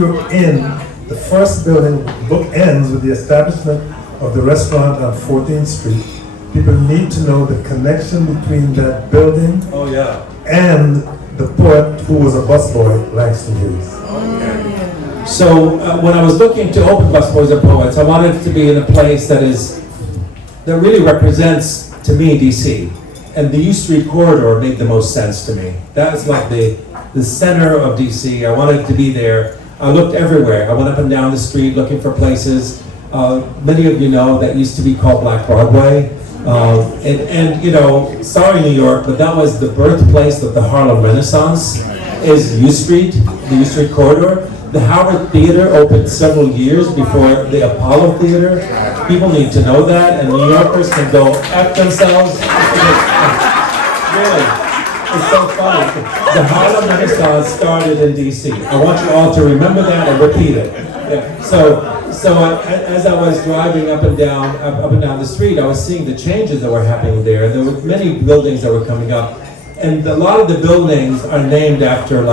you're in, the first building, book ends with the establishment of the restaurant on 14th Street. People need to know the connection between that building Oh, yeah. and the poet who was a busboy, Langston Hughes. So when I was looking to open Busboys and Poets, I wanted it to be in a place that really represents, to me, DC. And the U Street corridor made the most sense to me. That was the center of DC. I wanted it to be there. I looked everywhere. I went up and down the street looking for places. Many of you know that used to be called Black Broadway. Sorry New York, but that was the birthplace of the Harlem Renaissance, is U Street, the U Street corridor. The Howard Theater opened several years before the Apollo Theater. People need to know that, and New Yorkers can go F themselves. Really, it's so funny. The Harlem Renaissance started in DC. I want you all to remember that and repeat it. Yeah. So as I was driving up and down the street, I was seeing the changes that were happening there. There were many buildings that were coming up, and a lot of the buildings are named after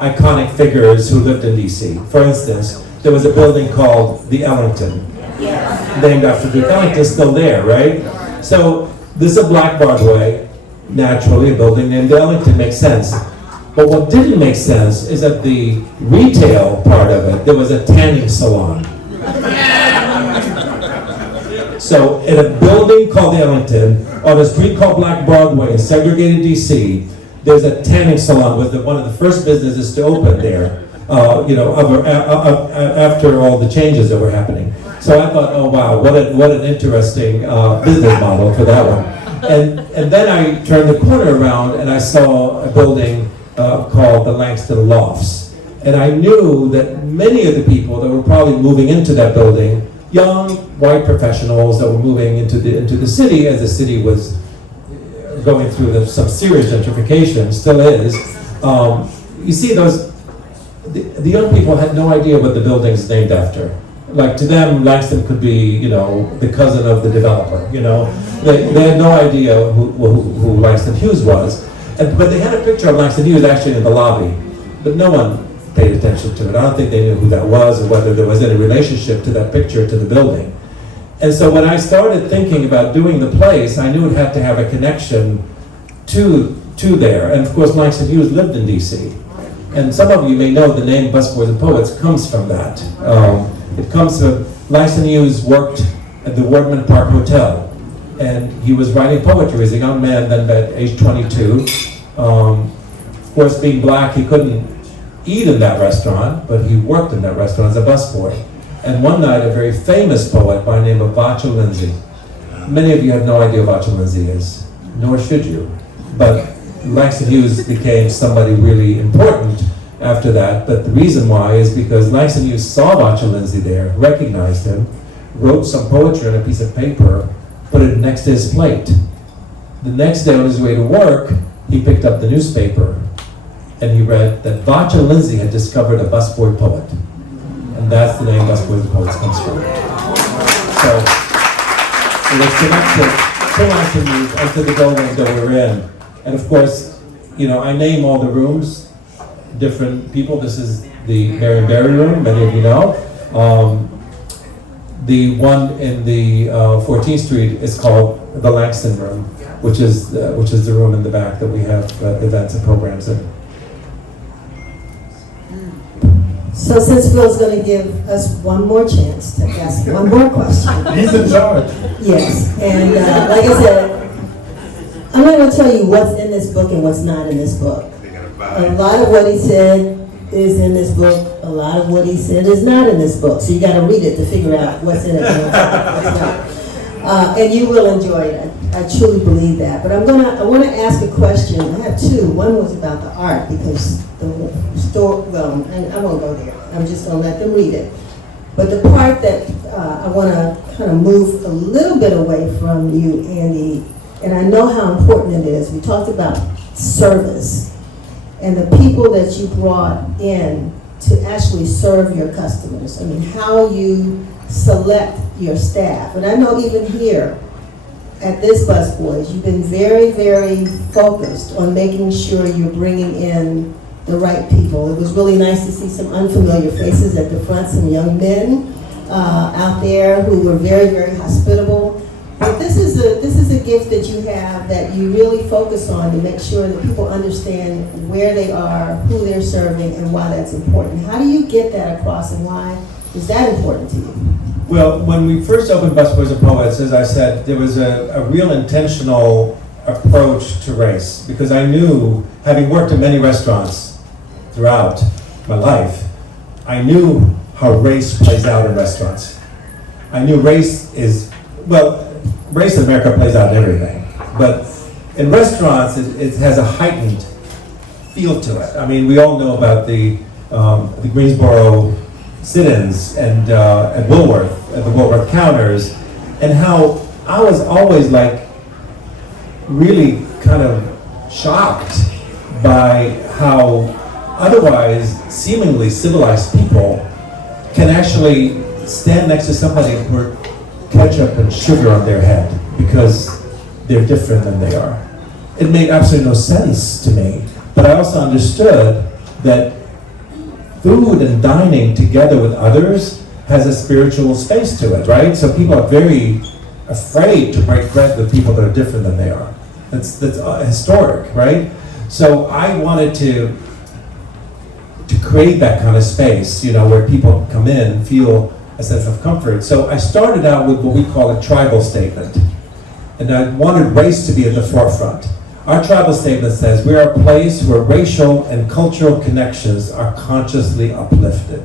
iconic figures who lived in DC. For instance, there was a building called the Ellington, named after Duke Ellington, still there, right? So this is a Black Broadway, naturally a building named Ellington makes sense. But what didn't make sense is that the retail part of it, there was a tanning salon. So in a building called Ellington, on a street called Black Broadway in segregated DC, there's a tanning salon, was one of the first businesses to open there, after all the changes that were happening. So I thought, oh wow, what an interesting business model for that one. And then I turned the corner around and I saw a building called the Langston Lofts. And I knew that many of the people that were probably moving into that building, young white professionals that were moving into the city as the city was going through some serious gentrification, still is. You see the young people had no idea what the building's named after. Like to them, Langston could be, the cousin of the developer, They had no idea who Langston Hughes was. But they had a picture of Langston Hughes actually in the lobby, but no one paid attention to it. I don't think they knew who that was or whether there was any relationship to that picture to the building. And so when I started thinking about doing the place, I knew it had to have a connection to there. And of course, Langston Hughes lived in DC. And some of you may know the name Busboys and Poets comes from that. It comes from, Langston Hughes worked at the Wardman Park Hotel. And he was writing poetry as a young man, then at age 22. Of course, being black, he couldn't eat in that restaurant, but he worked in that restaurant as a busboy. And one night, a very famous poet by the name of Vacha Lindsay. Many of you have no idea who Vacha Lindsay is, nor should you. But Langston Hughes became somebody really important after that. But the reason why is because Langston Hughes saw Vacha Lindsay there, recognized him, wrote some poetry on a piece of paper, put it next to his plate. The next day on his way to work, he picked up the newspaper and he read that Vacha Lindsay had discovered a busboy poet. And that's the name Busboys and Poets comes from. So it was connected to Langston Hughes and to the building that we're in. And of course, I name all the rooms, different people. This is the Marion Barry room, many of you know. The one in the 14th Street is called the Langston Room, which is the room in the back that we have events and programs in. So since Phil's going to give us one more chance to ask one more question. He's in charge. Yes, and like I said, I'm not going to tell you what's in this book and what's not in this book. A lot of what he said is in this book. A lot of what he said is not in this book. So you got to read it to figure out what's in it and what's not. And you will enjoy it. I truly believe that. But I want to ask a question. I have two. One was about the art because the store. Well, I won't go there. I'm just going to let them read it. But the part that I want to kind of move a little bit away from you, Andy, and I know how important it is. We talked about service and the people that you brought in to actually serve your customers. I mean, how you select your staff. And I know even here at this Busboys, you've been very, very focused on making sure you're bringing in the right people. It was really nice to see some unfamiliar faces at the front, some young men out there who were very, very hospitable. But this is a gift that you have that you really focus on to make sure that people understand where they are, who they're serving, and why that's important. How do you get that across, and why is that important to you? Well, when we first opened Busboys and Poets, as I said, there was a real intentional approach to race, because I knew, having worked in many restaurants throughout my life, I knew how race plays out in restaurants. I knew race in America plays out in everything, but in restaurants it has a heightened feel to it. I mean, we all know about the Greensboro sit-ins and at Woolworth, at the Woolworth counters, and how I was always really kind of shocked by how otherwise seemingly civilized people can actually stand next to somebody and pour ketchup and sugar on their head because they're different than they are. It made absolutely no sense to me, but I also understood that food and dining together with others has a spiritual space to it, right? So people are very afraid to break bread with people that are different than they are. That's historic, right? So I wanted to create that kind of space, where people come in and feel a sense of comfort. So I started out with what we call a tribal statement. And I wanted race to be at the forefront. Our tribal statement says, we are a place where racial and cultural connections are consciously uplifted.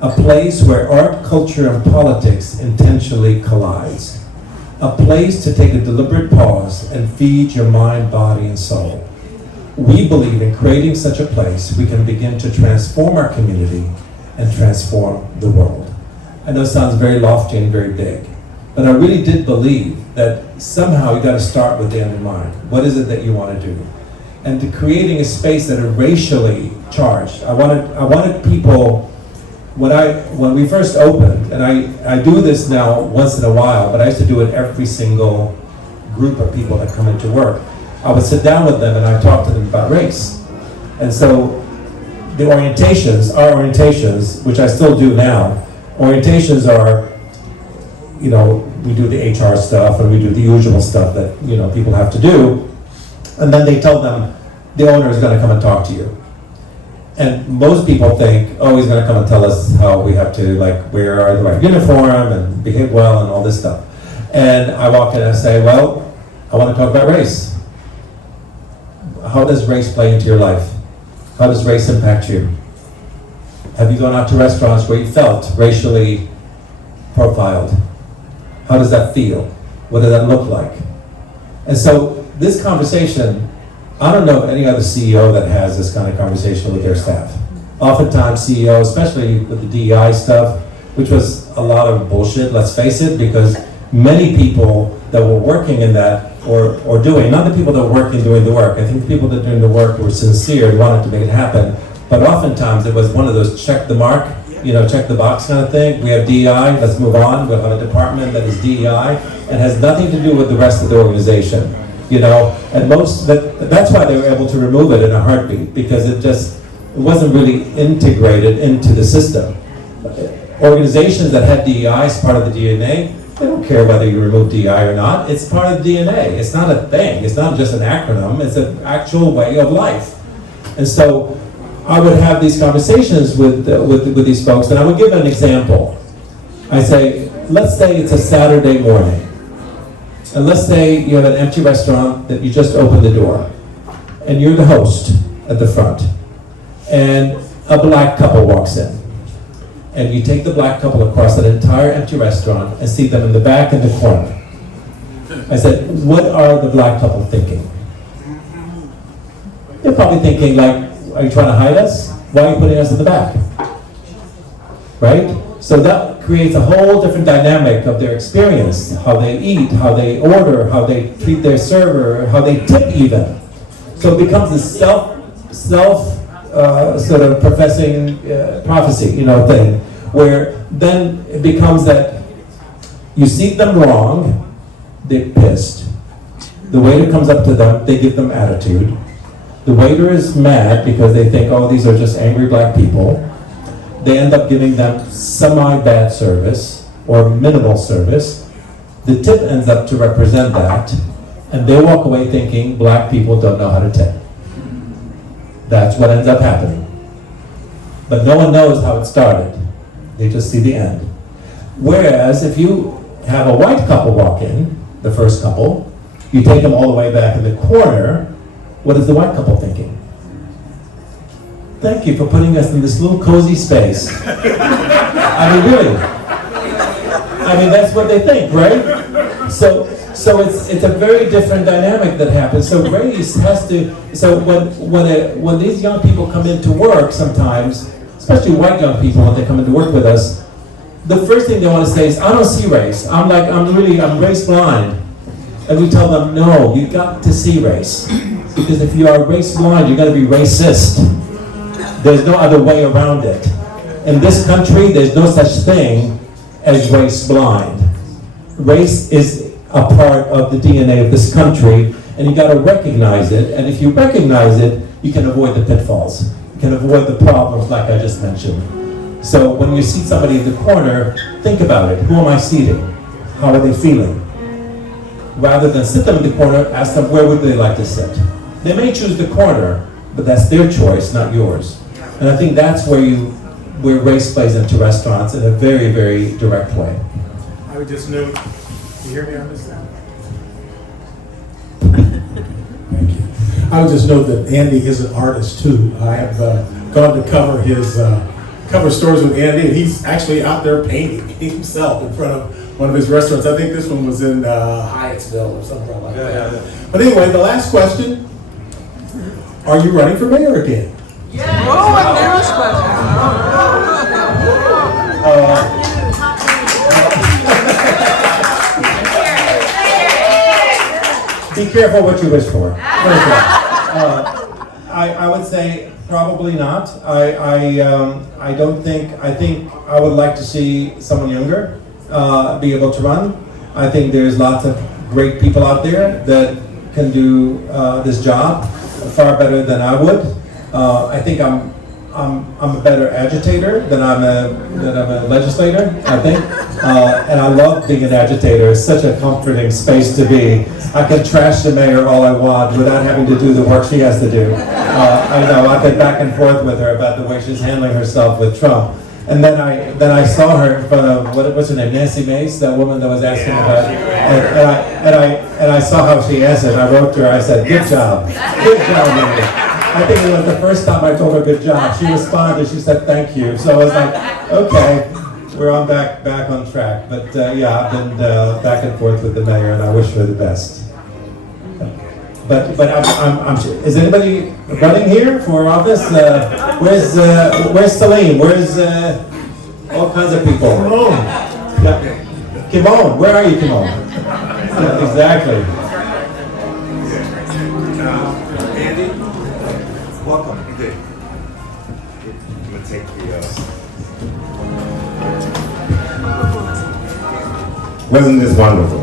A place where art, culture, and politics intentionally collides. A place to take a deliberate pause and feed your mind, body, and soul. We believe in creating such a place we can begin to transform our community and transform the world. I know it sounds very lofty and very big, but I really did believe that somehow you got to start with the end in mind. What is it that you want to do? And to creating a space that are racially charged. I wanted people, when we first opened, and I do this now once in a while, but I used to do it every single group of people that come into work. I would sit down with them and I'd talk to them about race. And so the orientations, our orientations, which I still do now, orientations are, you know, we do the HR stuff and we do the usual stuff that, you know, people have to do. And then they tell them the owner is going to come and talk to you. And most people think, oh, he's going to come and tell us how we have to like wear the right uniform and behave well and all this stuff. And I walk in and I say, well, I want to talk about race. How does race play into your life? How does race impact you? Have you gone out to restaurants where you felt racially profiled? How does that feel? What does that look like? And so this conversation, I don't know of any other CEO that has this kind of conversation with their staff. Oftentimes CEOs, especially with the DEI stuff, which was a lot of bullshit, let's face it, because many people that were working in that or doing, not the people that were working doing the work, I think the people that were doing the work were sincere and wanted to make it happen, but oftentimes it was one of those check the mark, you know, check the box kind of thing. We have DEI, let's move on. We have a department that is DEI and has nothing to do with the rest of the organization, you know, and that's why they were able to remove it in a heartbeat, because it wasn't really integrated into the system. Organizations that had DEI as part of the DNA, they don't care whether you remove DEI or not. It's part of the DNA. It's not a thing. It's not just an acronym. It's an actual way of life. And so I would have these conversations with these folks, and I would give an example. I say, let's say it's a Saturday morning, and let's say you have an empty restaurant that you just opened the door, and you're the host at the front, and a black couple walks in. And you take the black couple across that entire empty restaurant and see them in the back in the corner. I said, what are the black couple thinking? They're probably thinking like, are you trying to hide us? Why are you putting us in the back? Right? So that creates a whole different dynamic of their experience, how they eat, how they order, how they treat their server, how they tip even. So it becomes a self sort of professing prophecy, you know, thing, where then it becomes that you see them wrong, they're pissed. The waiter comes up to them, they give them attitude. The waiter is mad because they think, oh, these are just angry black people. They end up giving them semi-bad service or minimal service. The tip ends up to represent that, and they walk away thinking black people don't know how to tip. That's what ends up happening. But no one knows how it started. They just see the end. Whereas if you have a white couple walk in, the first couple, you take them all the way back in the corner, what is the white couple thinking? Thank you for putting us in this little cozy space. I mean, really. I mean, that's what they think, right? So it's a very different dynamic that happens. So race has to, so when these young people come into work sometimes, especially white young people when they come into work with us, the first thing they want to say is, I don't see race. I'm race blind. And we tell them, no, you got to see race. Because if you are race blind, you're going to be racist. There's no other way around it. In this country, there's no such thing as race blind. Race is a part of the DNA of this country, and you got to recognize it. And if you recognize it, you can avoid the pitfalls. You can avoid the problems like I just mentioned. So when you seat somebody in the corner, think about it. Who am I seating? How are they feeling? Rather than sit them in the corner, ask them where would they like to sit. They may choose the corner, but that's their choice, not yours. And I think that's where race plays into restaurants in a very, very direct way. I would just note, you hear me on this now? Thank you. I would just note that Andy is an artist too. I have gone to cover his cover stories with Andy, and he's actually out there painting himself in front of one of his restaurants. I think this one was in Hyattsville or something like that. Yeah. But anyway, the last question: are you running for mayor again? Be careful what you wish for. I would say probably not. I don't think. I think I would like to see someone younger be able to run. I think there's lots of great people out there that can do this job far better than I would. I think I'm a better agitator than I'm a legislator, I think. And I love being an agitator. It's such a comforting space to be. I can trash the mayor all I want without having to do the work she has to do. I know, I've been back and forth with her about the way she's handling herself with Trump. And then I saw her in front of, what's her name, Nancy Mace, that woman that was asking about, and I saw how she answered. I wrote to her, I said, good job, Nancy. I think it was the first time I told her good job. She responded, she said thank you. So I was like, okay, we're on back on track. But yeah, I've been back and forth with the mayor, and I wish her the best. But I'm sure. Is anybody running here for office? Where's Salim? Where's all kinds of people? Yeah. Kimon, where are you, Kimon? Yeah, exactly. Andy, welcome. You good? I'm gonna take the. Wasn't this wonderful?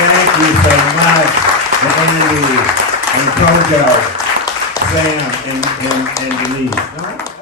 Thank you so much, Andy and Kojo, Sam, and Denise.